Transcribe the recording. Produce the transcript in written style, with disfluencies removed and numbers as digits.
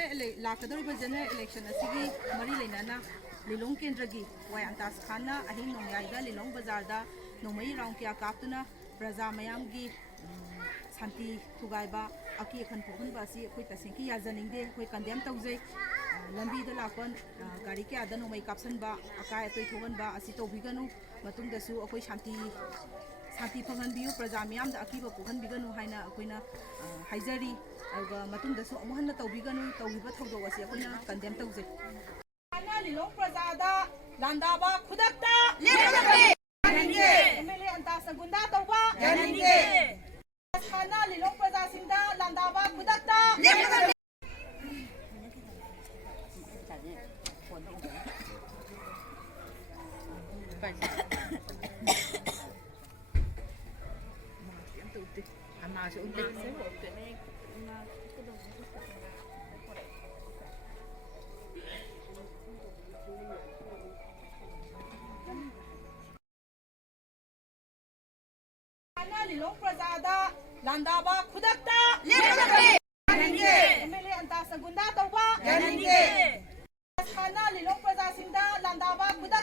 लाकदौरिबा general election असिगी मरी लेनाना लिलोंग केंद्रगी वायांतास खाना अहिंग नोंयाइदा Lilong बाजारदा नोंमई round क्या काप्तुना प्रजा मयामगी शांति थुगाइबा अकी अखन पोखनबा असि अखोई तसेंकी याजनिंगदे अखोई कंडेम तौजै लंबीदा लापन गाड़ी के आदा नोंमई कापसनबा अकाय अतोय थोगनबा असि तौबिगनु मतुंगदसु अखोई शांति फंगनबियु प्रजा मयामदा अकीबा पोखनबिगनु हाइना अखोइना हाइजरी अगर मतुंगदसु अमुहन्ना तौबिगनु तौबिबा थौदोक असि अखोइना कंडेम तौजै खाना लिलोंग प्रजादा लांदाबा खुदक्ता लेखदबे यानिंगे एमएलए अंतासा गुंडा तौबा यानिंगे खाना लिलोंग प्रजासिंगदा लांदाबा खुदक्ता लेखदबे लिलोंग प्रजादा लांदाबा खुदक्ता लेखदबे यानिंगे एमएलए अंतासा गुंडा तौबा यानिंगे खाना लिलोंग प्रजासिंगदा लांदाबा खुदक्ता